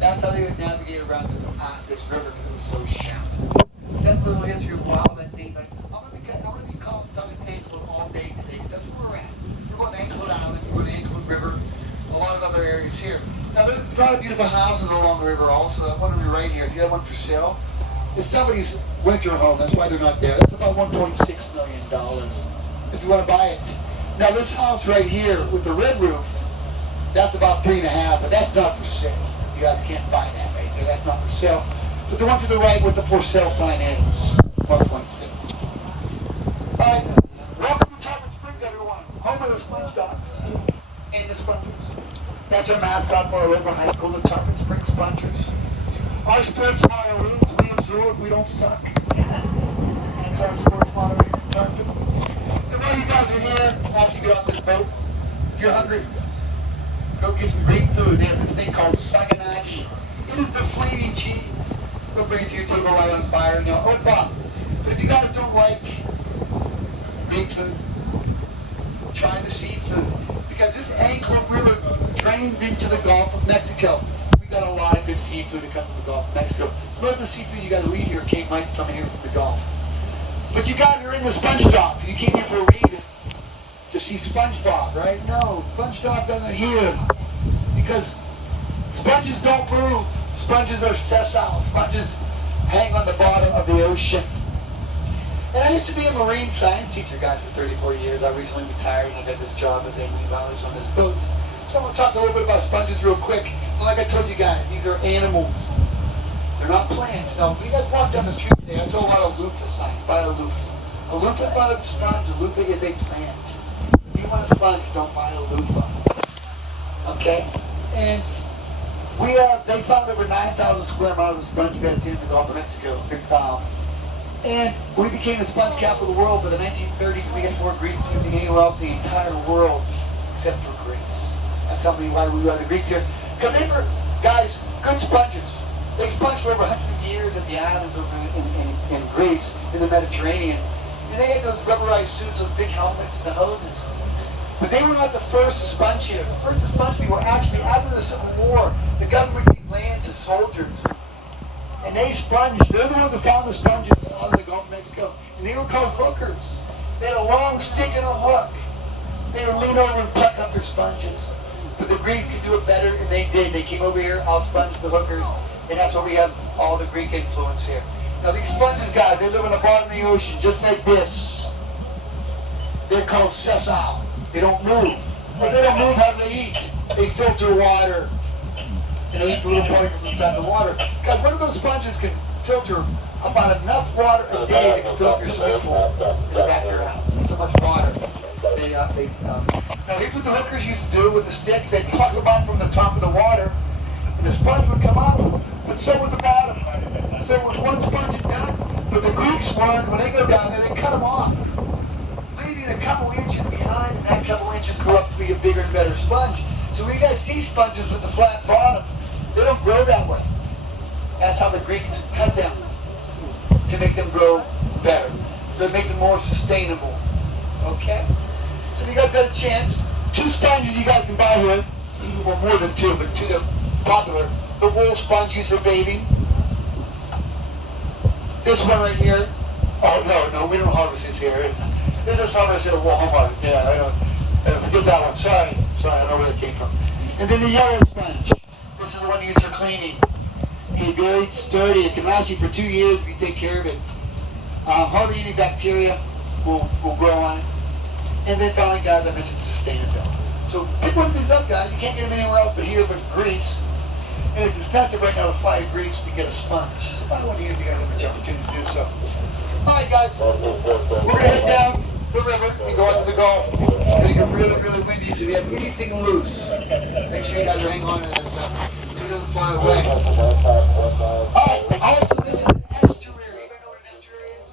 That's how they would navigate around this river because it was so shallow. So that's a little history of why that name. Like, I'm gonna be talking Antelope all day today because that's where we're at. We're going to Antelope Island, we're going to Antelope River, a lot of other areas here. Now there's a lot of beautiful houses along the river also. That one on the right here is the other one for sale. It's somebody's winter home. That's why they're not there. That's about $1.6 million if you want to buy it. Now this house right here with the red roof, that's about 3.5, but that's not for sale. You guys can't buy that right there. That's not for sale. But the one to the right with the for sale sign is 1.6. All right. Welcome to Tarpon Springs, everyone. Home of the sponge dogs and the spongers. That's our mascot for our local high school, the Tarpon Springs Spongers. Our sports motto is we absorb, we don't suck. That's our sports motto here in Tarpon. And while you guys are here, after you get off this boat, if you're hungry, go get some great food. They have this thing called saganagi. It is the flaming cheese. They'll bring it to your table right on fire and you'll opa. But if you guys don't like Greek food, try the seafood. Because this Antelope River drains into the Gulf of Mexico. We got a lot of good seafood that comes from the Gulf of Mexico. Most of the seafood you guys will eat here came right from here from the Gulf. But you guys are in the sponge dogs. You came here for a reason. To see SpongeBob, right? No, SpongeBob doesn't here. Because sponges don't move. Sponges are sessile. Sponges hang on the bottom of the ocean. And I used to be a marine science teacher, guys, for 34 years. I recently retired and I got this job as $8 million on this boat. So I'm going to talk a little bit about sponges real quick. And like I told you guys, these are animals. They're not plants. Now, when you guys walk down the street today, I saw a lot of loofah signs. Buy a loofah. A loofah is not a sponge. A loofah is a plant. If you want a sponge, don't buy a loofah. Okay? And they found over 9,000 square miles of sponge beds here in the Gulf of Mexico. And we became the sponge capital of the world by the 1930s. We had more Greeks than anywhere else in the entire world except for Greece. That's why we were the Greeks here. Because they were, guys, good sponges. They sponged for over 100 years at the islands over in Greece, in the Mediterranean. And they had those rubberized suits, those big helmets and the hoses. But they were not the first to sponge here. The first to sponge here were actually after the Civil War. The government gave land to soldiers. And they sponged. They're the ones who found the sponges out of the Gulf of Mexico. And they were called hookers. They had a long stick and a hook. They would lean over and pluck up their sponges. But the Greeks could do it better, and they did. They came over here, out-sponged the hookers, and that's why we have all the Greek influence here. Now these sponges, guys, they live in the bottom of the ocean just like this. They're called sessile. They don't move. If they don't move, how do they eat? They filter water. And they eat the little particles inside the water. Guys, one of those sponges can filter about enough water a day that can fill up your swimming pool in the back of your house. That's so much water. Now here's what the hookers used to do with the stick. They'd pluck them up from the top of the water, and the sponge would come up, but so would the bottom. So it was one sponge and done. But the Greeks learned when they go down there, they cut them off, leaving a couple inches behind, and that couple inches grew up to be a bigger and better sponge. So when you guys see sponges with the flat bottom, they don't grow that way. That's how the Greeks cut them to make them grow better. So it makes them more sustainable. Okay? So if you guys got a chance, 2 sponges you guys can buy here, or more than 2, but 2 that are popular. The wool sponge used for bathing. This one right here. Oh, no, we don't harvest this here. This is harvest at a Walmart. Yeah, I don't forget that one. Sorry, I don't know where that came from. And then the yellow sponge. This is the one used for cleaning. It's very sturdy. It can last you for 2 years if you take care of it. Hardly any bacteria will grow on it. And then finally, guys, I mentioned sustainability. So pick one of these up, guys. You can't get them anywhere else but here, but Greece. And it's expensive right now to fly to Greece to get a sponge. So I want to give you guys an opportunity to do so. All right, guys. We're going to head down the river and go out to the Gulf. It's going to get really, really windy, so if you have anything loose, make sure you guys are hanging on to that stuff so it doesn't fly away. Oh, also, this is an estuary. Anybody know what an estuary is?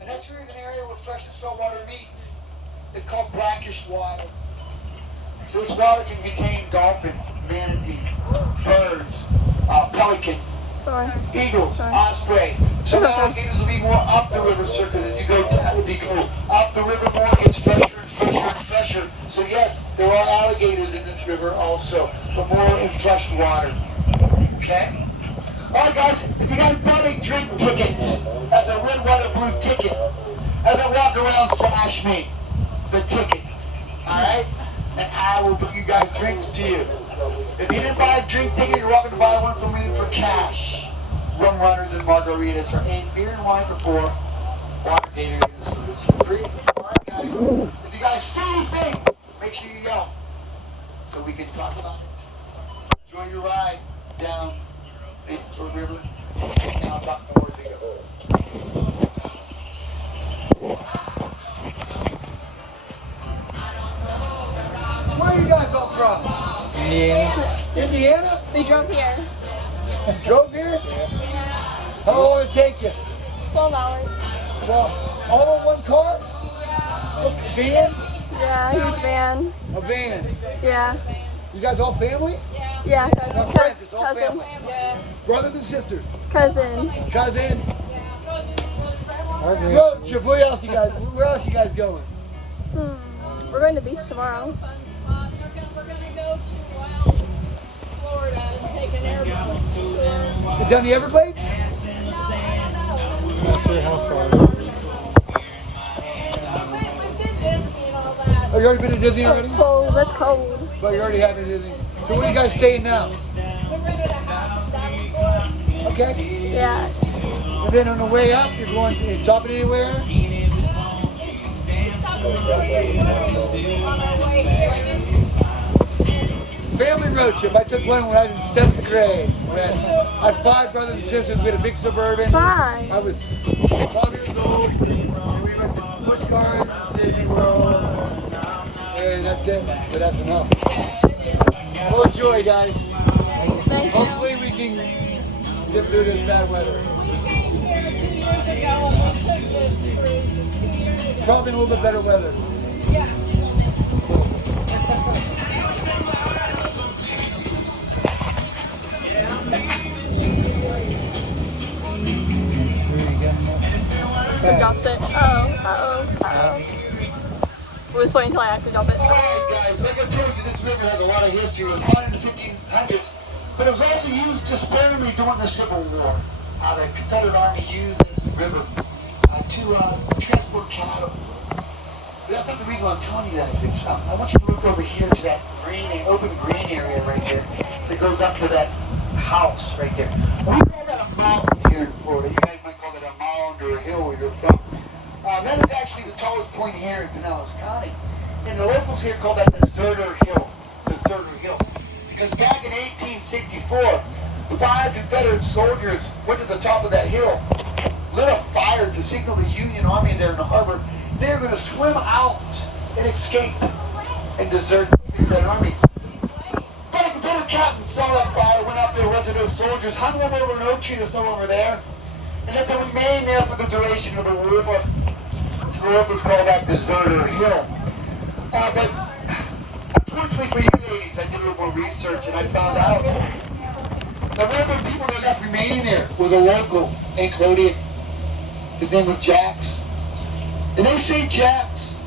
An estuary is an area where fresh and salt water meet. It's called brackish water. So this water can contain dolphins, manatees, birds, pelicans, eagles, osprey. Some alligators will be more up the river circuit as you go down. If you go up the river more, it gets fresher and fresher and fresher. So yes, there are alligators in this river also, but more in fresh water. Okay? Alright guys, if you guys bought a drink ticket, that's a red, white, or blue ticket, as I walk around, flash me the ticket. Alright? And I will bring you guys drinks to you. If you didn't buy a drink ticket, you're welcome to buy one from me for cash. Rum runners and margaritas for 8, beer and wine for 4, water Gatorade sodas for 3. Alright guys, if you guys see anything, make sure you yell so we can talk about it. Enjoy your ride down the river, and I'll talk more as we go. Where are you guys all from? Indiana. Indiana? We drove here. Drove here? How long did it take you? 12 hours. Well, all in one car? A van? Yeah, huge van. A van. Yeah. You guys all family? Yeah, No friends, it's all cousins. family. Brothers and sisters. Cousins. Cousins. Road trip. Where else you guys going? We're going to the beach tomorrow. You done the Everglades? Not sure how far. Oh, you already been to Disney already? It's cold. That's cold. But you already have been to Disney. So where are you guys staying now? Okay. Yeah. And then on the way up, you're going to stopping anywhere? Family road trip. I took one when I was in 7th grade. I had 5 brothers and sisters. We had a big Suburban. 5. I was 12 years old. And we went to push cars, Disney World. And that's it. But that's enough. Well, enjoy, guys. Thank you. Hopefully we can get through this bad weather. Probably a little bit better weather. Who drops it? We're just waiting until I actually drop it. Alright guys, like I told you, this river has a lot of history. It was founded in the 1500s, but it was also used to sparingly during the Civil War. The Confederate Army used this river to transport cattle. But that's not the reason why I'm telling you that. I want you to look over here to that open green area right there that goes up to that house right there. We call that a mountain here in Florida. You guys might call it a mound or a hill where you're from. That is actually the tallest point here in Pinellas County. And the locals here call that Deserter Hill. Deserter Hill. Because back in 1864, 5 Confederate soldiers went to the top of that hill, lit a fire to signal the Union Army there in the harbor. They were going to swim out and escape and desert the Confederate Army. But a Confederate captain saw that fire, went out there, arrested those soldiers, hung them over an oak tree that's no longer there, and let them remain there for the duration of the war. So the locals call that Deserter Hill. But unfortunately for you ladies, I did a little more research and I found out that one of the people that left remaining there was a local in Clodian. His name was Jax. And they say Jax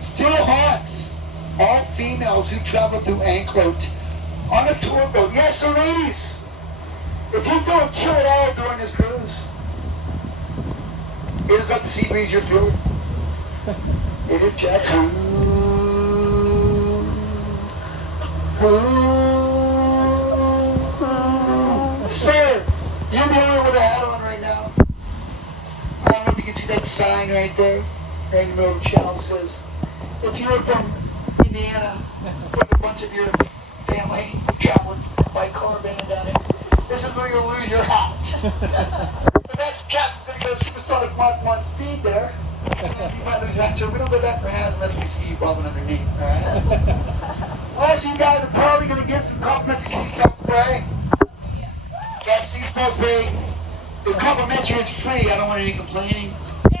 still haunts all females who travel through Anclote on a tour boat. Yes, so ladies, if you feel chill at all during this cruise, it is not the sea breeze you're feeling. It is Jax. Sir, you're the only one with a hat on right now. I don't know if you can see that sign right there, right in the middle of the channel. It says, if you were from Indiana, with a bunch of your family traveling by car, bending down here, this is where you'll lose your hat. So that captain's going to go supersonic Mach 1 speed there. And you might lose your hat. So we don't go back for hats unless we see you bobbing underneath, alright? Also, you guys are probably going to get some complimentary sea salt spray. That sea salt spray is complimentary, it's free. I don't want any complaining. But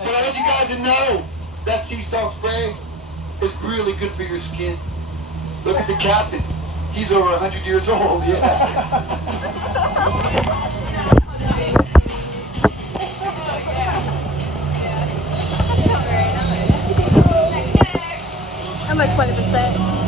I want you guys to know that sea salt spray is really good for your skin. Look at the captain. He's over 100 years old, yeah. I'm at 20%.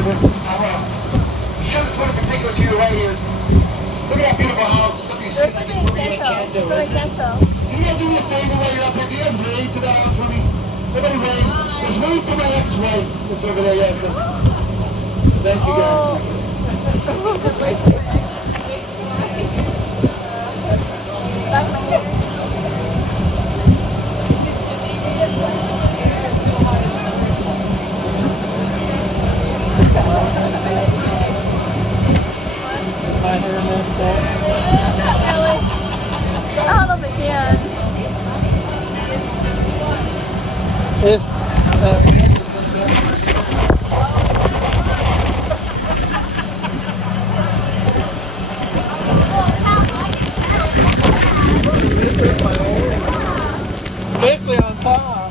show this one in particular to you right here. Look at that beautiful house. Something you see like in movie like Canto. Very gentle. Can you guys do me a favor while you're up here? Do you have wave to that house for me? Everybody wave. There's wave to my ex-wife that's over there. Yes. Thank you guys. That's my hair. My hair messed up. Really? I don't know if it can. It's especially on top.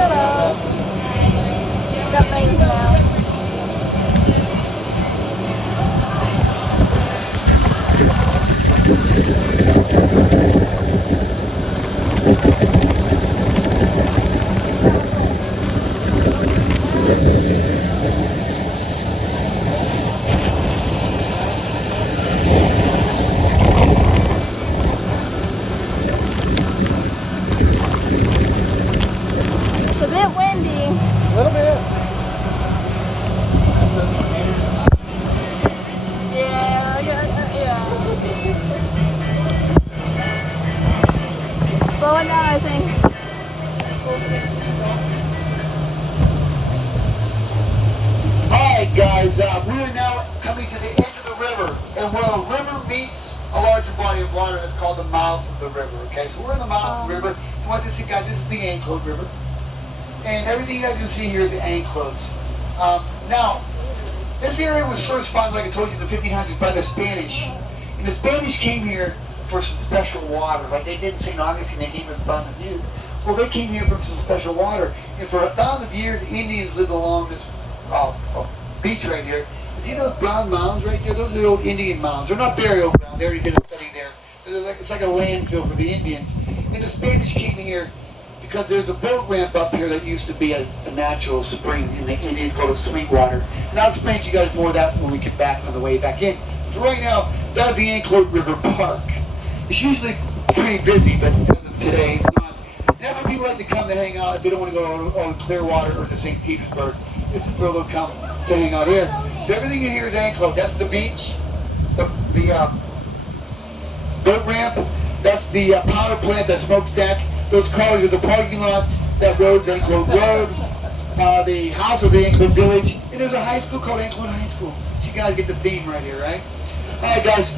Hello. Got bangs now. It's a bit windy. A little bit. Yeah, yeah. Slowing down, I think. Alright guys, we are now coming to the end of the river, and where a river meets a larger body of water that's called the mouth of the river, okay? So we're in the mouth of the river, and what this is, guys, this is the Anclote River, and everything you guys can see here is the Anclote. Now, this area was first founded, like I told you, in the 1500s by the Spanish, and the Spanish came here for some special water, like they did in St. Augustine, they came with abundant youth. Well, they came here for some special water, and for 1,000 years, Indians lived along this beach right here. You see those brown mounds right there? Those are the old Indian mounds. They're not burial ground. They already did a study there. It's like a landfill for the Indians. And the Spanish came here because there's a boat ramp up here that used to be a natural spring, and the Indians called it Sweetwater. And I'll explain to you guys more of that when we get back on the way back in. So right now, that's the Anclote River Park. It's usually pretty busy, but today it's not. And that's where people like to come to hang out if they don't want to go to Clearwater or to St. Petersburg. This is where they'll come to hang out here. So everything in here is Anclote. That's the beach, the boat ramp. That's the power plant, that smokestack. Those cars are the parking lot. That road's Anclote Road. The house of the Anclote Village. And there's a high school called Anclote High School. So you guys get the theme right here, right? All right, guys.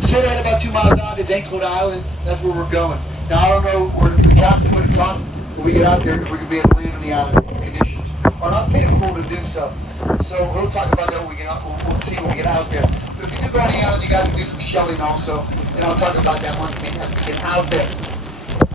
Straight ahead about 2 miles out is Anclote Island. That's where we're going. Now, I don't know where the captain's going to talk when we get out there, if we're going to be able to land on the island conditions. Or not favorable to do so. So he'll talk about that when we get out. We'll see when we get out there. But if you do go on the island, you guys can do some shelling also. And I'll talk about that one thing as we get out there.